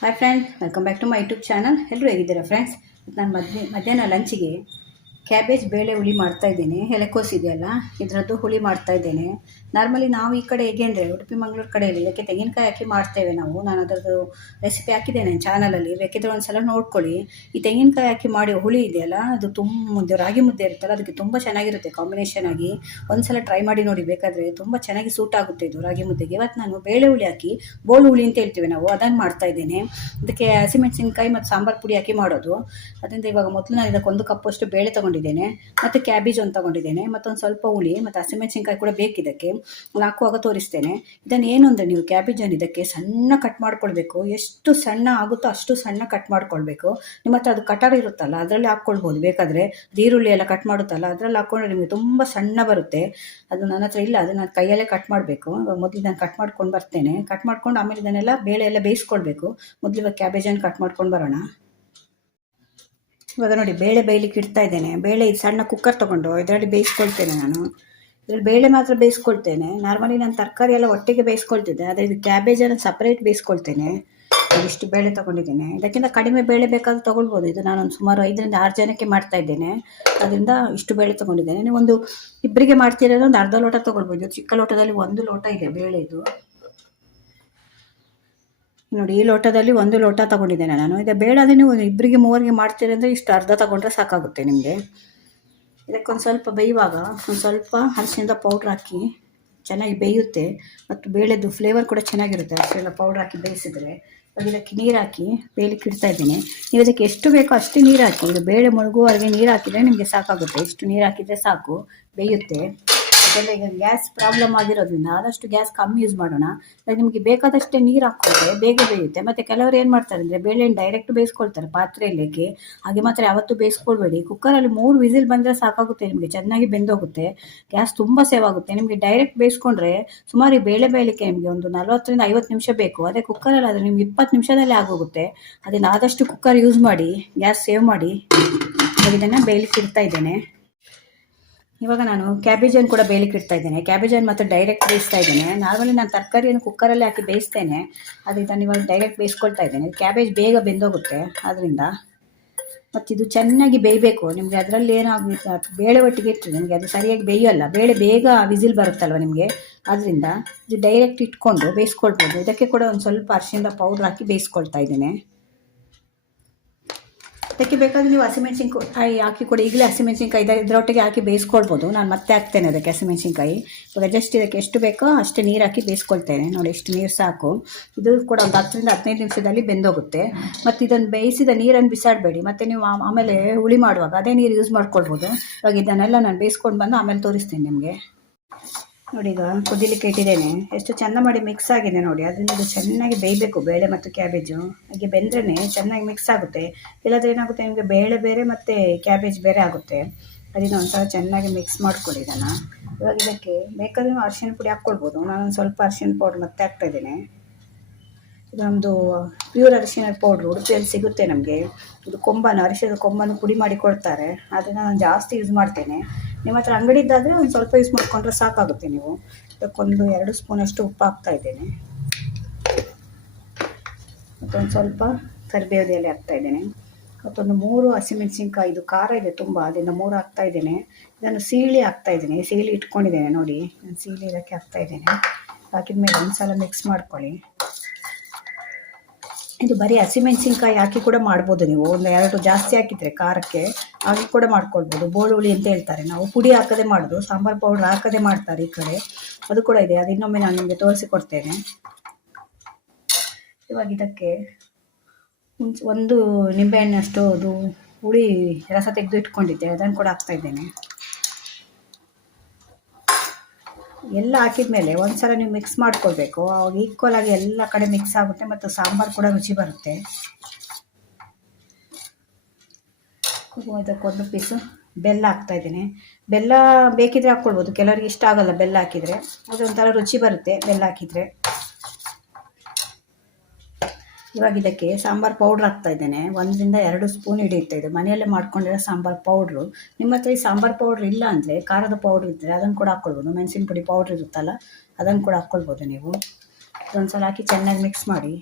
Hi friends, welcome back to my YouTube channel. ಎಲ್ಲರೂ ಹೇಗಿದ್ದೀರಾ friends? ನಾನು ಮಧ್ಯಾಹ್ನ ಲಂಚಿಗೆ ಕ್ಯಾಬೇಜ್ ಬೇಳೆ ಹುಳಿ ಮಾಡ್ತಾಯಿದ್ದೇನೆ. ಎಲೆಕೋಸು ಇದೆಯಲ್ಲ, ಇದರದ್ದು ಹುಳಿ ಮಾಡ್ತಾಯಿದ್ದೇನೆ. ನಾರ್ಮಲಿ ನಾವು ಈ ಕಡೆ ಹೇಗೆ ಅಂದರೆ ಉಡುಪಿ ಮಂಗಳೂರು ಕಡೆಯಲ್ಲಿ ಇದಕ್ಕೆ ತೆಂಗಿನಕಾಯಿ ಹಾಕಿ ಮಾಡ್ತೇವೆ ನಾವು. ನಾನು ಅದರದ್ದು ರೆಸಿಪಿ ಹಾಕಿದ್ದೇನೆ ಚಾನಲಲ್ಲಿ, ಬೇಕಿದ್ರೆ ಒಂದು ಸಲ ನೋಡ್ಕೊಳ್ಳಿ. ಈ ತೆಂಗಿನಕಾಯಿ ಹಾಕಿ ಮಾಡಿ ಹುಳಿ ಇದೆಯಲ್ಲ, ಅದು ತುಂಬ ರಾಗಿ ಮುದ್ದೆ ಇರುತ್ತಲ್ಲ, ಅದಕ್ಕೆ ತುಂಬ ಚೆನ್ನಾಗಿರುತ್ತೆ ಕಾಂಬಿನೇಷನ್ ಆಗಿ. ಒಂದು ಸಲ ಟ್ರೈ ಮಾಡಿ ನೋಡಿ, ಬೇಕಾದರೆ ತುಂಬ ಚೆನ್ನಾಗಿ ಸೂಟ್ ಆಗುತ್ತೆ ಇದು ರಾಗಿ ಮುದ್ದೆಗೆ. ಇವತ್ತು ನಾನು ಬೇಳೆ ಹುಳಿ ಹಾಕಿ, ಬೋಳು ಹುಳಿ ಅಂತ ಹೇಳ್ತೀವಿ ನಾವು, ಅದನ್ನು ಮಾಡ್ತಾಯಿದ್ದೇನೆ. ಅದಕ್ಕೆ ಹಸಿಮೆಣಸಿನ್ಕಾಯಿ ಮತ್ತು ಸಾಂಬಾರು ಪುಡಿ ಹಾಕಿ ಮಾಡೋದು. ಅದರಿಂದ ಇವಾಗ ಮೊದಲು ನಾನು ಇದಕ್ಕೆ 1 ಕಪ್ಪಷ್ಟು ಬೇಳೆ ತೊಗೊಂಡಿದ್ದೇನೆ, ಮತ್ತು ಕ್ಯಾಬೇಜ್ ಒಂದು ತೊಗೊಂಡಿದ್ದೇನೆ, ಮತ್ತೊಂದು ಸ್ವಲ್ಪ ಹುಳಿ ಮತ್ತು ಹಸಿಮೆಣಸಿನ್ಕಾಯಿ ಕೂಡ ಬೇಕಿದ್ದಕ್ಕೆ. ಹಾಕುವಾಗ ತೋರಿಸ್ತೇನೆ. ಇದನ್ನು ಏನು ಅಂದರೆ, ನೀವು ಕ್ಯಾಬೇಜನ್ನು ಇದಕ್ಕೆ ಸಣ್ಣ ಕಟ್ ಮಾಡ್ಕೊಳ್ಬೇಕು. ಎಷ್ಟು ಸಣ್ಣ ಆಗುತ್ತೋ ಅಷ್ಟು ಸಣ್ಣ ಕಟ್ ಮಾಡ್ಕೊಳ್ಬೇಕು. ನಿಮ್ಮ ಹತ್ರ ಅದು ಕಟರ್ ಇರುತ್ತಲ್ಲ, ಅದರಲ್ಲಿ ಹಾಕ್ಕೊಳ್ಬೋದು. ಬೇಕಾದರೆ ಈರುಳ್ಳಿ ಎಲ್ಲ ಕಟ್ ಮಾಡುತ್ತಲ್ಲ, ಅದರಲ್ಲಿ ಹಾಕ್ಕೊಂಡ್ರೆ ನಿಮಗೆ ತುಂಬ ಸಣ್ಣ ಬರುತ್ತೆ. ಅದು ನನ್ನ ಹತ್ರ ಇಲ್ಲ, ಅದು ನಾನು ಕೈಯಲ್ಲೇ ಕಟ್ ಮಾಡಬೇಕು. ಮೊದಲು ನಾನು ಕಟ್ ಮಾಡ್ಕೊಂಡು ಬರ್ತೇನೆ. ಕಟ್ ಮಾಡ್ಕೊಂಡು ಆಮೇಲೆ ಇದನ್ನೆಲ್ಲ ಬೇಳೆ ಎಲ್ಲ ಬೇಯಿಸ್ಕೊಳ್ಬೇಕು. ಮೊದಲು ಇವಾಗ ಕ್ಯಾಬೇಜನ್ನು ಕಟ್ ಮಾಡ್ಕೊಂಡು ಬರೋಣ. ಇವಾಗ ನೋಡಿ, ಬೇಳೆ ಬೇಯಲಿಕ್ಕೆ ಇಡ್ತಾ ಇದ್ದೇನೆ. ಬೇಳೆ ಇದು ಸಣ್ಣ ಕುಕ್ಕರ್ ತೊಗೊಂಡು ಇದರಲ್ಲಿ ಬೇಯಿಸ್ಕೊಳ್ತೇನೆ ನಾನು. ಇದರಲ್ಲಿ ಬೇಳೆ ಮಾತ್ರ ಬೇಯಿಸ್ಕೊಳ್ತೇನೆ. ನಾರ್ಮಲಿ ನಾನು ತರಕಾರಿ ಎಲ್ಲ ಒಟ್ಟಿಗೆ ಬೇಯಿಸ್ಕೊಳ್ತಿದ್ದೆ, ಆದರೆ ಇದು ಕ್ಯಾಬೇಜನ್ನು ಸಪ್ರೇಟ್ ಬೇಯಿಸ್ಕೊಳ್ತೇನೆ. ಇಷ್ಟು ಬೇಳೆ ತೊಗೊಂಡಿದ್ದೇನೆ. ಇದಕ್ಕಿಂತ ಕಡಿಮೆ ಬೇಳೆ ಬೇಕಾದ್ರೂ ತೊಗೊಳ್ಬೋದು. ಇದು ನಾನೊಂದು ಸುಮಾರು 5ರಿಂದ 6 ಜನಕ್ಕೆ ಮಾಡ್ತಾ ಇದ್ದೇನೆ, ಅದರಿಂದ ಇಷ್ಟು ಬೇಳೆ ತೊಗೊಂಡಿದ್ದೇನೆ. ನೀವು ಒಂದು ಇಬ್ಬರಿಗೆ ಮಾಡ್ತೀರಾದ್ರೆ ಒಂದು ಅರ್ಧ ಲೋಟ ತೊಗೊಳ್ಬೋದು. ಚಿಕ್ಕ ಲೋಟದಲ್ಲಿ 1 ಲೋಟ ಇದೆ ಬೇಳೆ. ಇದು ನೋಡಿ, ಈ ಲೋಟದಲ್ಲಿ 1 ಲೋಟ ತೊಗೊಂಡಿದ್ದೇನೆ ನಾನು. ಇದು ಬೇಡ ಅಂದರೆ ನೀವು ಇಬ್ಬರಿಗೆ 3ರಿಗೆ ಮಾಡ್ತೀರಿ ಅಂದರೆ ಇಷ್ಟು ಅರ್ಧ ತೊಗೊಂಡ್ರೆ ಸಾಕಾಗುತ್ತೆ ನಿಮಗೆ. ಇದಕ್ಕೊಂದು ಸ್ವಲ್ಪ ಬೇಯುವಾಗ ಒಂದು ಸ್ವಲ್ಪ ಅರಿಶಿಣದ ಪೌಡ್ರ್ ಹಾಕಿ ಚೆನ್ನಾಗಿ ಬೇಯುತ್ತೆ, ಮತ್ತು ಬೇಳೆದು ಫ್ಲೇವರ್ ಕೂಡ ಚೆನ್ನಾಗಿರುತ್ತೆ ಅರಿಶಿಣದ ಪೌಡ್ರ್ ಹಾಕಿ ಬೇಯಿಸಿದರೆ. ಇದಕ್ಕೆ ನೀರು ಹಾಕಿ ಬೇಯಲಿಕ್ಕೆ ಇಡ್ತಾ ಇದ್ದೀನಿ. ನೀವು ಇದಕ್ಕೆ ಎಷ್ಟು ಬೇಕೋ ಅಷ್ಟೇ ನೀರು ಹಾಕಿ. ಇದು ಬೇಳೆ ಮುಳುಗುವವರೆಗೆ ನೀರು ಹಾಕಿದರೆ ನಿಮಗೆ ಸಾಕಾಗುತ್ತೆ. ಇಷ್ಟು ನೀರು ಹಾಕಿದರೆ ಸಾಕು, ಬೇಯುತ್ತೆ. ಯಾಕೆಂದರೆ ಈಗ ಗ್ಯಾಸ್ ಪ್ರಾಬ್ಲಮ್ ಆಗಿರೋದ್ರಿಂದ ಆದಷ್ಟು ಗ್ಯಾಸ್ ಕಮ್ಮಿ ಯೂಸ್ ಮಾಡೋಣ. ನಿಮಗೆ ಬೇಕಾದಷ್ಟೇ ನೀರು ಹಾಕ್ಕೊಂಡ್ರೆ ಬೇಗ ಬೇಯುತ್ತೆ. ಮತ್ತು ಕೆಲವರು ಏನು ಮಾಡ್ತಾರೆ ಅಂದರೆ ಬೇಳೆಯನ್ನು ಡೈರೆಕ್ಟ್ ಬೇಯಿಸ್ಕೊಳ್ತಾರೆ ಪಾತ್ರೆಯಲ್ಲಿಕ್ಕೆ. ಹಾಗೆ ಮಾತ್ರ ಯಾವತ್ತೂ ಬೇಯಿಸ್ಕೊಳ್ಬೇಡಿ. ಕುಕ್ಕರಲ್ಲಿ 3 ವಿಸಿಲ್ ಬಂದರೆ ಸಾಕಾಗುತ್ತೆ, ನಿಮಗೆ ಚೆನ್ನಾಗಿ ಬೆಂದೋಗುತ್ತೆ. ಗ್ಯಾಸ್ ತುಂಬ ಸೇವ್ ಆಗುತ್ತೆ. ನಿಮಗೆ ಡೈರೆಕ್ಟ್ ಬೇಯಿಸ್ಕೊಂಡ್ರೆ ಸುಮಾರು ಬೇಳೆ ಬೇಯಲಿಕ್ಕೆ ನಿಮಗೆ ಒಂದು 40ರಿಂದ 50 ನಿಮಿಷ ಬೇಕು. ಅದೇ ಕುಕ್ಕರಲ್ಲಿ ಆದರೆ ನಿಮ್ಗೆ 20 ನಿಮಿಷದಲ್ಲೇ ಆಗೋಗುತ್ತೆ. ಅದನ್ನು ಆದಷ್ಟು ಕುಕ್ಕರ್ ಯೂಸ್ ಮಾಡಿ, ಗ್ಯಾಸ್ ಸೇವ್ ಮಾಡಿ. ಇದನ್ನು ಬೇಯಲಿಕ್ಕೆ ಇಡ್ತಾ ಇದ್ದೇನೆ. ಇವಾಗ ನಾನು ಕ್ಯಾಬೇಜನ್ನು ಕೂಡ ಬೇಯಲಿಕ್ಕೆ ಇಡ್ತಾ ಇದ್ದೇನೆ. ಕ್ಯಾಬೇಜನ್ನು ಮತ್ತು ಡೈರೆಕ್ಟ್ ಬೇಯಿಸ್ತಾ ಇದ್ದೇನೆ. ನಾರ್ಮಲಿ ನಾನು ತರಕಾರಿಯನ್ನು ಕುಕ್ಕರಲ್ಲಿ ಹಾಕಿ ಬೇಯಿಸ್ತೇನೆ, ಆದರೆ ಇದನ್ನು ಇವಾಗ ಡೈರೆಕ್ಟ್ ಬೇಯಿಸ್ಕೊಳ್ತಾ ಇದ್ದೇನೆ. ಕ್ಯಾಬೇಜ್ ಬೇಗ ಬೆಂದೋಗುತ್ತೆ ಆದ್ದರಿಂದ. ಮತ್ತು ಇದು ಚೆನ್ನಾಗಿ ಬೇಯಬೇಕು. ನಿಮಗೆ ಅದರಲ್ಲಿ ಏನಾಗುತ್ತೆ, ಬೇಳೆ ಒಟ್ಟಿಗೆ ಇಟ್ಟರೆ ನಿಮಗೆ ಅದು ಸರಿಯಾಗಿ ಬೇಯಲ್ಲ. ಬೇಳೆ ಬೇಗ ವಿಸಿಲ್ ಬರುತ್ತಲ್ವ ನಿಮಗೆ, ಆದ್ದರಿಂದ ಇದು ಡೈರೆಕ್ಟ್ ಇಟ್ಕೊಂಡು ಬೇಯಿಸ್ಕೊಳ್ಬೋದು. ಇದಕ್ಕೆ ಕೂಡ ಒಂದು ಸ್ವಲ್ಪ ಅರಿಶಿಣದ ಪೌಡ್ರ್ ಹಾಕಿ ಬೇಯಿಸ್ಕೊಳ್ತಾ ಇದ್ದೇನೆ. ಅದಕ್ಕೆ ಬೇಕಾದರೆ ನೀವು ಹಸಿಮೆಣಸಿನ್ಕಾಯಿ ಹಾಕಿ ಕೂಡ ಈಗಲೇ ಹಸಿಮೆಣಸಿನ್ಕಾಯಿ ಇದರೊಟ್ಟಿಗೆ ಹಾಕಿ ಬೇಯಿಸ್ಕೊಳ್ಬೋದು. ನಾನು ಮತ್ತೆ ಹಾಕ್ತೇನೆ ಅದಕ್ಕೆ ಹಸಿಮೆಣಸಿನ್ಕಾಯಿ. ಇವಾಗ ಜಸ್ಟ್ ಇದಕ್ಕೆ ಎಷ್ಟು ಬೇಕೋ ಅಷ್ಟೇ ನೀರು ಹಾಕಿ ಬೇಯಿಸ್ಕೊಳ್ತೇನೆ. ನೋಡಿ, ಇಷ್ಟು ನೀರು ಸಾಕು. ಇದು ಕೂಡ ಒಂದು 10ರಿಂದ 15 ನಿಮಿಷದಲ್ಲಿ ಬೆಂದೋಗುತ್ತೆ. ಮತ್ತು ಇದನ್ನು ಬೇಯಿಸಿದ ನೀರನ್ನು ಬಿಸಾಡಬೇಡಿ. ಮತ್ತು ನೀವು ಆಮೇಲೆ ಹುಳಿ ಮಾಡುವಾಗ ಅದೇ ನೀರು ಯೂಸ್ ಮಾಡ್ಕೊಳ್ಬೋದು. ಇವಾಗ ಇದನ್ನೆಲ್ಲ ನಾನು ಬೇಯಿಸ್ಕೊಂಡು ಬಂದು ಆಮೇಲೆ ತೋರಿಸ್ತೀನಿ ನಿಮಗೆ. ನೋಡಿ, ಈಗ ಕುದಿಲಿಕ್ಕೆ ಇಟ್ಟಿದ್ದೇನೆ. ಎಷ್ಟು ಚೆಂದ ಮಾಡಿ ಮಿಕ್ಸ್ ಆಗಿದೆ ನೋಡಿ. ಅದರಿಂದ ಇದು ಚೆನ್ನಾಗಿ ಬೇಯಬೇಕು, ಬೇಳೆ ಮತ್ತು ಕ್ಯಾಬೇಜು. ಹಾಗೆ ಬೆಂದ್ರೇ ಚೆನ್ನಾಗಿ ಮಿಕ್ಸ್ ಆಗುತ್ತೆ. ಇಲ್ಲಾಂದರೆ ಏನಾಗುತ್ತೆ, ನಿಮಗೆ ಬೇಳೆ ಬೇರೆ ಮತ್ತು ಕ್ಯಾಬೇಜ್ ಬೇರೆ ಆಗುತ್ತೆ. ಅದರಿಂದ ಒಂದ್ಸಲ ಚೆನ್ನಾಗಿ ಮಿಕ್ಸ್ ಮಾಡ್ಕೊಳ್ಳಿ ಇದನ್ನು. ಇವಾಗ ಇದಕ್ಕೆ ಬೇಕಾದರೆ ನೀವು ಅರಿಶಿಣ ಪುಡಿ ಹಾಕ್ಕೊಳ್ಬೋದು. ನಾನೊಂದು ಸ್ವಲ್ಪ ಅರಿಶಿಣ ಪೌಡ್ರ್ ಮತ್ತೆ ಹಾಕ್ತಾಯಿದ್ದೇನೆ. ಇದು ನಮ್ಮದು ಪ್ಯೂರ್ ಅರಿಶಿಣದ ಪೌಡ್ರು ಉಡುಪಿಯಲ್ಲಿ ಸಿಗುತ್ತೆ ನಮಗೆ. ಇದು ಅರಿಶಿಣದ ಕೊಂಬನ್ನು ಪುಡಿ ಮಾಡಿ ಕೊಡ್ತಾರೆ. ಅದನ್ನು ನಾನು ಜಾಸ್ತಿ ಯೂಸ್ ಮಾಡ್ತೇನೆ. ನಿಮ್ಮ ಹತ್ರ ಅಂಗಡಿದ್ದಾದರೆ ಒಂದು ಸ್ವಲ್ಪ ಯೂಸ್ ಮಾಡಿಕೊಂಡ್ರೆ ಸಾಕಾಗುತ್ತೆ. ನೀವು ಇದಕ್ಕೊಂದು 2 ಸ್ಪೂನಷ್ಟು ಉಪ್ಪು ಹಾಕ್ತಾಯಿದ್ದೇನೆ, ಮತ್ತೊಂದು ಸ್ವಲ್ಪ ಕರಿಬೇವು ಎಲೆ ಹಾಕ್ತಾಯಿದ್ದೇನೆ, ಮತ್ತೊಂದು 3 ಹಸಿಮೆಣಸಿನ್ಕಾಯಿ. ಇದು ಖಾರ ಇದೆ ತುಂಬ, ಅದರಿಂದ 3 ಹಾಕ್ತಾಯಿದ್ದೇನೆ. ಇದನ್ನು ಸೀಳಿ ಹಾಕ್ತಾಯಿದ್ದೇನೆ, ಸೀಳಿ ಇಟ್ಕೊಂಡಿದ್ದೇನೆ ನೋಡಿ. ನಾನು ಸೀಳಿ ಇದಕ್ಕೆ ಹಾಕ್ತಾಯಿದ್ದೇನೆ. ಹಾಕಿದ ಮೇಲೆ ಒಂದು ಸಲ ಮಿಕ್ಸ್ ಮಾಡ್ಕೊಳ್ಳಿ. ಇದು ಬರೀ ಹಸಿಮೆಣಸಿನ್ಕಾಯಿ ಹಾಕಿ ಕೂಡ ಮಾಡ್ಬೋದು. ನೀವು ಒಂದು 2 ಜಾಸ್ತಿ ಹಾಕಿದರೆ ಖಾರಕ್ಕೆ ಹಾಕಿ ಕೂಡ ಮಾಡ್ಕೊಳ್ಬೋದು. ಬೋಳುಹುಳಿ ಅಂತ ಹೇಳ್ತಾರೆ. ನಾವು ಪುಡಿ ಹಾಕದೆ ಮಾಡೋದು, ಸಾಂಬಾರು ಪೌಡ್ರ್ ಹಾಕದೆ ಮಾಡ್ತಾರೆ ಈ ಕಡೆ. ಅದು ಕೂಡ ಇದೆ, ಅದು ಇನ್ನೊಮ್ಮೆ ನಾನು ನಿಮಗೆ ತೋರಿಸಿಕೊಡ್ತೇನೆ. ಇವಾಗ ಇದಕ್ಕೆ ಒಂದು ನಿಂಬೆಹಣ್ಣಷ್ಟು ಅದು ಹುಳಿ ರಸ ತೆಗೆದು ಇಟ್ಕೊಂಡಿದ್ದೆ, ಅದನ್ನು ಕೂಡ ಹಾಕ್ತಾಯಿದ್ದೇನೆ. ಎಲ್ಲ ಹಾಕಿದ ಮೇಲೆ ಒಂದು ಸಲ ನೀವು ಮಿಕ್ಸ್ ಮಾಡ್ಕೊಳ್ಬೇಕು. ಅವಾಗ ಈಕ್ವಲ್ ಆಗಿ ಎಲ್ಲ ಕಡೆ ಮಿಕ್ಸ್ ಆಗುತ್ತೆ ಮತ್ತು ಸಾಂಬಾರು ಕೂಡ ರುಚಿ ಬರುತ್ತೆ. ಇದಕ್ಕೊಂದು ಪೀಸು ಬೆಲ್ಲ ಹಾಕ್ತಾಯಿದ್ದೀನಿ. ಬೆಲ್ಲ ಬೇಕಿದ್ರೆ ಹಾಕ್ಕೊಳ್ಬೋದು, ಕೆಲವರಿಗೆ ಇಷ್ಟ ಆಗೋಲ್ಲ ಬೆಲ್ಲ ಹಾಕಿದರೆ. ಅದೊಂಥರ ರುಚಿ ಬರುತ್ತೆ ಬೆಲ್ಲ ಹಾಕಿದರೆ. ಇವಾಗ ಇದಕ್ಕೆ ಸಾಂಬಾರು ಪೌಡ್ರ್ ಹಾಕ್ತಾಯಿದ್ದೇನೆ. 1ರಿಂದ 2 ಸ್ಪೂನ್ ಹಿಡಿಯುತ್ತೆ. ಇದು ಮನೆಯಲ್ಲೇ ಮಾಡ್ಕೊಂಡಿರೋ ಸಾಂಬಾರು ಪೌಡ್ರು. ನಿಮ್ಮ ಹತ್ರ ಈ ಸಾಂಬಾರು ಪೌಡ್ರ್ ಇಲ್ಲ ಅಂದರೆ ಖಾರದ ಪೌಡ್ರ್ ಇದ್ದರೆ ಅದನ್ನು ಕೂಡ ಹಾಕ್ಕೊಳ್ಬೋದು. ಮೆಣಸಿನ ಪುಡಿ ಪೌಡ್ರ್ ಇರುತ್ತಲ್ಲ, ಅದನ್ನು ಕೂಡ ಹಾಕ್ಕೊಳ್ಬೋದು ನೀವು. ಇದೊಂದು ಸಲ ಹಾಕಿ ಚೆನ್ನಾಗಿ ಮಿಕ್ಸ್ ಮಾಡಿ.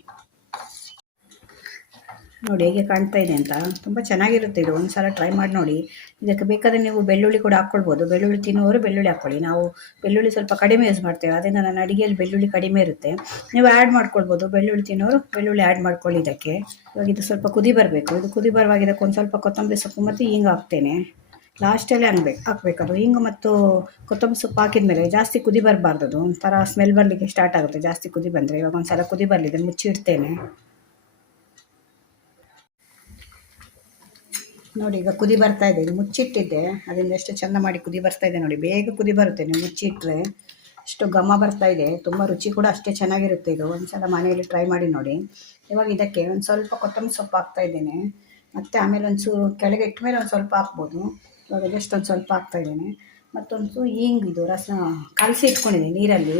ನೋಡಿ ಹೇಗೆ ಕಾಣ್ತಾ ಇದೆ ಅಂತ. ತುಂಬ ಚೆನ್ನಾಗಿರುತ್ತೆ ಇದು, ಒಂದು ಸಲ ಟ್ರೈ ಮಾಡಿ ನೋಡಿ. ಇದಕ್ಕೆ ಬೇಕಾದರೆ ನೀವು ಬೆಳ್ಳುಳ್ಳಿ ಕೂಡ ಹಾಕ್ಕೊಳ್ಬೋದು. ಬೆಳ್ಳುಳ್ಳಿ ತಿನ್ನುವವರು ಬೆಳ್ಳುಳ್ಳಿ ಹಾಕ್ಕೊಳ್ಳಿ. ನಾವು ಬೆಳ್ಳುಳ್ಳಿ ಸ್ವಲ್ಪ ಕಡಿಮೆ ಯೂಸ್ ಮಾಡ್ತೇವೆ, ಅದರಿಂದ ನನ್ನ ಅಡುಗೆಯಲ್ಲಿ ಬೆಳ್ಳುಳ್ಳಿ ಕಡಿಮೆ ಇರುತ್ತೆ. ನೀವು ಆ್ಯಡ್ ಮಾಡ್ಕೊಳ್ಬೋದು, ಬೆಳ್ಳುಳ್ಳಿ ತಿನ್ನೋರು ಬೆಳ್ಳುಳ್ಳಿ ಆ್ಯಡ್ ಮಾಡ್ಕೊಳ್ಳಿ ಇದಕ್ಕೆ. ಇವಾಗ ಇದು ಸ್ವಲ್ಪ ಕುದಿ ಬರಬೇಕು. ಇದು ಕುದಿ ಬರುವಾಗ ಇದಕ್ಕೆ ಒಂದು ಸ್ವಲ್ಪ ಕೊತ್ತಂಬರಿ ಸೊಪ್ಪು ಮತ್ತು ಹಿಂಗೆ ಹಾಕ್ತೇನೆ. ಲಾಸ್ಟಲ್ಲೇ ಹಾಕ್ಬೇಕದು. ಹಿಂಗು ಮತ್ತು ಕೊತ್ತಂಬರಿ ಸೊಪ್ಪು ಹಾಕಿದ ಮೇಲೆ ಜಾಸ್ತಿ ಕುದಿ ಬರಬಾರ್ದು, ಅದು ಒಂಥರ ಸ್ಮೆಲ್ ಬರಲಿಕ್ಕೆ ಸ್ಟಾರ್ಟ್ ಆಗುತ್ತೆ ಜಾಸ್ತಿ ಕುದಿ ಬಂದರೆ. ಇವಾಗ ಒಂದು ಸಲ ಕುದಿ ಬರಲಿದೆ, ಮುಚ್ಚಿಡ್ತೇನೆ. ನೋಡಿ ಈಗ ಕುದಿ ಬರ್ತಾ ಇದೆ. ಇದು ಮುಚ್ಚಿಟ್ಟಿದ್ದೆ, ಅದರಿಂದ ಎಷ್ಟು ಚೆಂದ ಮಾಡಿ ಕುದಿ ಬರ್ತಾ ಇದೆ ನೋಡಿ. ಬೇಗ ಕುದಿ ಬರುತ್ತೆ, ನೀವು ಮುಚ್ಚಿಟ್ರೆ ಎಷ್ಟು ಘಮ ಬರ್ತಾ ಇದೆ. ತುಂಬ ರುಚಿ ಕೂಡ ಅಷ್ಟೇ ಚೆನ್ನಾಗಿರುತ್ತೆ ಇದು. ಒಂದು ಸಲ ಮನೆಯಲ್ಲಿ ಟ್ರೈ ಮಾಡಿ ನೋಡಿ. ಇವಾಗ ಇದಕ್ಕೆ ಒಂದು ಸ್ವಲ್ಪ ಕೊತ್ತಂಬರಿ ಸೊಪ್ಪು ಹಾಕ್ತಾ ಇದ್ದೇನೆ. ಮತ್ತು ಆಮೇಲೆ ಒಂಚೂರು ಕೆಳಗೆ ಇಟ್ಟ ಮೇಲೆ ಒಂದು ಸ್ವಲ್ಪ ಹಾಕ್ಬೋದು. ಇವಾಗ ಜಸ್ಟ್ ಒಂದು ಸ್ವಲ್ಪ ಹಾಕ್ತಾ ಇದ್ದೇನೆ. ಮತ್ತೊಂದು ಹಿಂಗೆ ಇದು ರಸ ಕಲಸಿ ಇಟ್ಕೊಂಡಿದ್ದೀನಿ ನೀರಲ್ಲಿ.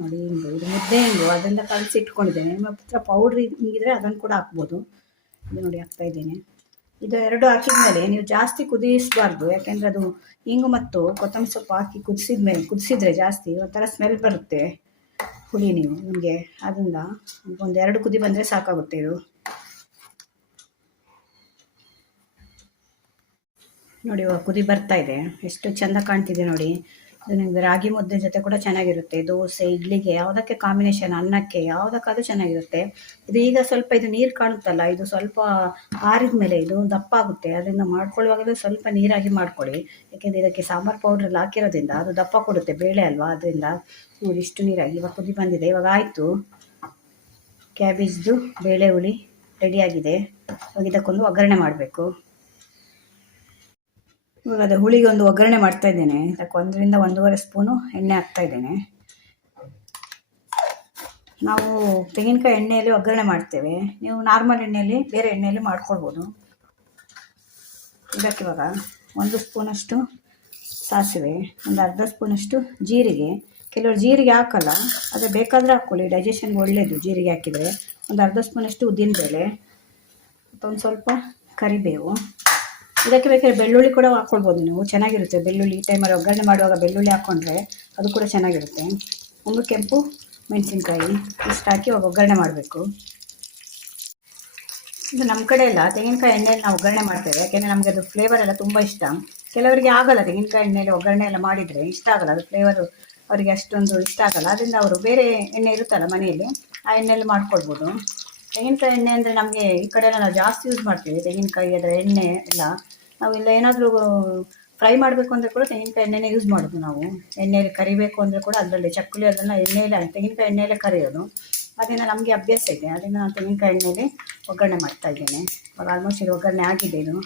ನೋಡಿ ಹಿಂಗು, ಇದು ಮುದ್ದೆ ಹಿಂಗು, ಅದರಿಂದ ಕಲಸಿ ಇಟ್ಕೊಂಡಿದ್ದೇನೆ. ನಿಮ್ಮ ಹತ್ರ ಪೌಡ್ರ್ ಹಿಂಗಿದ್ರೆ ಅದನ್ನು ಕೂಡ ಹಾಕ್ಬೋದು. ಇದು ನೋಡಿ ಹಾಕ್ತಾ ಇದ್ದೇನೆ. ಇದು ಎರಡು ಹಾಕಿದ್ಮೇಲೆ ನೀವು ಜಾಸ್ತಿ ಕುದಿಸಬಾರ್ದು, ಯಾಕೆಂದರೆ ಅದು ಹಿಂಗು ಮತ್ತು ಕೊತ್ತಂಬರಿ ಸೊಪ್ಪು ಹಾಕಿ ಕುದಿಸಿದ್ರೆ ಜಾಸ್ತಿ ಒಂಥರ ಸ್ಮೆಲ್ ಬರುತ್ತೆ ಹುಳಿ. ನೀವು ನಿಮಗೆ ಅದರಿಂದ ಒಂದು 2 ಕುದಿ ಬಂದರೆ ಸಾಕಾಗುತ್ತೆ ಇದು. ನೋಡಿ ಇವಾಗ ಕುದಿ ಬರ್ತಾ ಇದೆ, ಎಷ್ಟು ಚೆಂದ ಕಾಣ್ತಿದೆ ನೋಡಿ. ಇದು ನಿಮಗೆ ರಾಗಿ ಮುದ್ದೆ ಜೊತೆ ಕೂಡ ಚೆನ್ನಾಗಿರುತ್ತೆ, ದೋಸೆ ಇಡ್ಲಿಗೆ ಯಾವುದಕ್ಕೆ ಕಾಂಬಿನೇಷನ್, ಅನ್ನಕ್ಕೆ ಯಾವುದಕ್ಕಾದ್ರೂ ಚೆನ್ನಾಗಿರುತ್ತೆ ಇದು. ಈಗ ಸ್ವಲ್ಪ ಇದು ನೀರು ಕಾಣುತ್ತಲ್ಲ, ಇದು ಸ್ವಲ್ಪ ಆರಿದ ಮೇಲೆ ಇದು ದಪ್ಪ ಆಗುತ್ತೆ. ಅದರಿಂದ ಮಾಡ್ಕೊಳ್ಳುವಾಗಲೂ ಸ್ವಲ್ಪ ನೀರಾಗಿ ಮಾಡ್ಕೊಳ್ಳಿ, ಯಾಕೆಂದರೆ ಇದಕ್ಕೆ ಸಾಂಬಾರು ಪೌಡ್ರೆಲ್ಲ ಹಾಕಿರೋದ್ರಿಂದ ಅದು ದಪ್ಪ ಕೊಡುತ್ತೆ, ಬೇಳೆ ಅಲ್ವಾ, ಅದರಿಂದ ನೋಡಿ ಇಷ್ಟು ನೀರಾಗಿ. ಇವಾಗ ಕುದಿ ಬಂದಿದೆ. ಇವಾಗ ಆಯಿತು, ಕ್ಯಾಬೇಜ್ದು ಬೇಳೆ ಹುಳಿ ರೆಡಿಯಾಗಿದೆ. ಇವಾಗ ಇದಕ್ಕೊಂದು ಒಗ್ಗರಣೆ ಮಾಡಬೇಕು. ಇವಾಗ ಅದು ಹುಳಿಗೆ ಒಂದು ಒಗ್ಗರಣೆ ಮಾಡ್ತಾ ಇದ್ದೇನೆ. ಅದಕ್ಕೆ 1ರಿಂದ 1.5 ಸ್ಪೂನು ಎಣ್ಣೆ ಹಾಕ್ತಾ ಇದ್ದೇನೆ. ನಾವು ತೆಂಗಿನಕಾಯಿ ಎಣ್ಣೆಯಲ್ಲಿ ಒಗ್ಗರಣೆ ಮಾಡ್ತೇವೆ, ನೀವು ನಾರ್ಮಲ್ ಎಣ್ಣೆಯಲ್ಲಿ ಬೇರೆ ಎಣ್ಣೆಯಲ್ಲಿ ಮಾಡ್ಕೊಳ್ಬೋದು. ಇದಕ್ಕೆ ಇವಾಗ 1 ಸ್ಪೂನಷ್ಟು ಸಾಸಿವೆ, ಒಂದು ಅರ್ಧ ಸ್ಪೂನಷ್ಟು ಜೀರಿಗೆ. ಕೆಲವರು ಜೀರಿಗೆ ಹಾಕಲ್ಲ, ಆದರೆ ಬೇಕಾದರೆ ಹಾಕ್ಕೊಳ್ಳಿ, ಡೈಜೆಷನ್ಗೆ ಒಳ್ಳೆಯದು ಜೀರಿಗೆ ಹಾಕಿದರೆ. ಒಂದು ಅರ್ಧ ಸ್ಪೂನಷ್ಟು ಉದ್ದಿನಬೇಳೆ, ಮತ್ತೊಂದು ಸ್ವಲ್ಪ ಕರಿಬೇವು. ಇದಕ್ಕೆ ಬೇಕಾದ್ರೆ ಬೆಳ್ಳುಳ್ಳಿ ಕೂಡ ಹಾಕ್ಕೊಳ್ಬೋದು ನೀವು, ಚೆನ್ನಾಗಿರುತ್ತೆ ಬೆಳ್ಳುಳ್ಳಿ. ಈ ಟೈಮಲ್ಲಿ ಒಗ್ಗರಣೆ ಮಾಡುವಾಗ ಬೆಳ್ಳುಳ್ಳಿ ಹಾಕ್ಕೊಂಡ್ರೆ ಅದು ಕೂಡ ಚೆನ್ನಾಗಿರುತ್ತೆ. ಒಂದು ಕೆಂಪು ಮೆಣಸಿನ್ಕಾಯಿ ಇಷ್ಟು ಹಾಕಿ ಇವಾಗ ಒಗ್ಗರಣೆ ಮಾಡಬೇಕು. ಇದು ನಮ್ಮ ಕಡೆ ಎಲ್ಲ ತೆಂಗಿನಕಾಯಿ ಎಣ್ಣೆಯಲ್ಲಿ ನಾವು ಒಗ್ಗರಣೆ ಮಾಡ್ತೇವೆ, ಯಾಕೆಂದರೆ ನಮಗೆ ಅದು ಫ್ಲೇವರ್ ಎಲ್ಲ ತುಂಬ ಇಷ್ಟ. ಕೆಲವರಿಗೆ ಆಗಲ್ಲ, ತೆಂಗಿನಕಾಯಿ ಎಣ್ಣೆಯಲ್ಲಿ ಒಗ್ಗರಣೆ ಎಲ್ಲ ಮಾಡಿದರೆ ಇಷ್ಟ ಆಗಲ್ಲ, ಅದು ಫ್ಲೇವರು ಅವರಿಗೆ ಅಷ್ಟೊಂದು ಇಷ್ಟ ಆಗಲ್ಲ. ಅದರಿಂದ ಅವರು ಬೇರೆ ಎಣ್ಣೆ ಇರುತ್ತಲ್ಲ ಮನೆಯಲ್ಲಿ, ಆ ಎಣ್ಣೆಯಲ್ಲಿ ಮಾಡ್ಕೊಳ್ಬೋದು. ತೆಂಗಿನಕಾಯಿ ಎಣ್ಣೆ ಅಂದರೆ ನಮಗೆ ಈ ಕಡೆ ಎಲ್ಲ ನಾವು ಜಾಸ್ತಿ ಯೂಸ್ ಮಾಡ್ತೀವಿ ತೆಂಗಿನಕಾಯಿ ಅದರ ಎಣ್ಣೆ ಎಲ್ಲ. ನಾವು ಇಲ್ಲ ಏನಾದರೂ ಫ್ರೈ ಮಾಡಬೇಕು ಅಂದರೆ ಕೂಡ ತೆಂಗಿನಕಾಯಿ ಎಣ್ಣೆನೇ ಯೂಸ್ ಮಾಡೋದು ನಾವು. ಎಣ್ಣೆಯಲ್ಲಿ ಕರಿಬೇಕು ಅಂದರೆ ಕೂಡ ಅದರಲ್ಲಿ ಚಕ್ಕುಲಿ ಅದನ್ನು ಎಣ್ಣೆಯಲ್ಲಿ ತೆಂಗಿನಕಾಯಿ ಎಣ್ಣೆಯಲ್ಲೇ ಕರಿಯೋದು. ಅದರಿಂದ ನಮಗೆ ಅಭ್ಯಾಸ ಇದೆ, ಅದರಿಂದ ನಾನು ತೆಂಗಿನಕಾಯಿ ಎಣ್ಣೆಯಲ್ಲಿ ಒಗ್ಗರಣೆ ಮಾಡ್ತಾ ಇದ್ದೇನೆ. ಇವಾಗ ಆಲ್ಮೋಸ್ಟ್ ಇದು ಒಗ್ಗರಣೆ ಆಗಿದೆ. ಇದು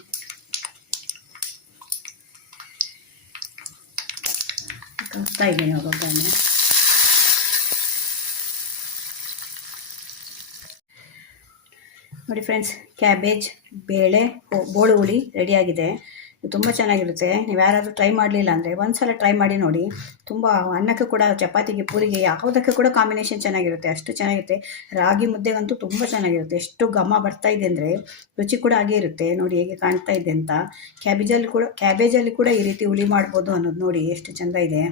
ಹಾಕ್ತಾ ಇದ್ದೇನೆ ಒಗ್ಗರಣೆ. ನೋಡಿ ಫ್ರೆಂಡ್ಸ್, ಕ್ಯಾಬೇಜ್ ಬೇಳೆ ಬೋಳು ಹುಳಿ ರೆಡಿಯಾಗಿದೆ. ಇದು ತುಂಬ ಚೆನ್ನಾಗಿರುತ್ತೆ. ನೀವು ಯಾರಾದರೂ ಟ್ರೈ ಮಾಡಲಿಲ್ಲ ಅಂದರೆ ಒಂದು ಸಲ ಟ್ರೈ ಮಾಡಿ ನೋಡಿ. ತುಂಬ ಅನ್ನಕ್ಕೆ ಕೂಡ, ಚಪಾತಿಗೆ, ಪೂರಿಗೆ ಯಾವುದಕ್ಕೆ ಕೂಡ ಕಾಂಬಿನೇಷನ್ ಚೆನ್ನಾಗಿರುತ್ತೆ, ಅಷ್ಟು ಚೆನ್ನಾಗಿರುತ್ತೆ. ರಾಗಿ ಮುದ್ದೆಗಂತೂ ತುಂಬ ಚೆನ್ನಾಗಿರುತ್ತೆ. ಎಷ್ಟು ಘಮ ಬರ್ತಾ ಇದೆ ಅಂದರೆ ರುಚಿ ಕೂಡ ಹಾಗೇ ಇರುತ್ತೆ. ನೋಡಿ ಹೇಗೆ ಕಾಣ್ತಾ ಇದೆ ಅಂತ. ಕ್ಯಾಬೇಜಲ್ಲಿ ಕೂಡ ಈ ರೀತಿ ಹುಳಿ ಮಾಡ್ಬೋದು ಅನ್ನೋದು ನೋಡಿ ಎಷ್ಟು ಚೆಂದ ಇದೆ.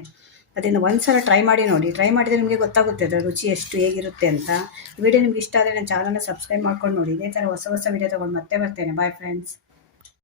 ಅದರಿಂದ ಒಂದು ಸಲ ಟ್ರೈ ಮಾಡಿ ನೋಡಿ. ಟ್ರೈ ಮಾಡಿದರೆ ನಿಮಗೆ ಗೊತ್ತಾಗುತ್ತೆ ಅದರ ರುಚಿ ಎಷ್ಟು ಹೇಗಿರುತ್ತೆ ಅಂತ. ಈ ವಿಡಿಯೋ ನಿಮ್ಗೆ ಇಷ್ಟ ಆದರೆ ನನ್ನ ಚಾನಲ್ನ ಸಬ್ಸ್ಕ್ರೈಬ್ ಮಾಡ್ಕೊಂಡು ನೋಡಿ. ಇದೇ ಥರ ಹೊಸ ವಿಡಿಯೋ ತೊಗೊಂಡು ಮತ್ತೆ ಬರ್ತೇನೆ. Bye friends.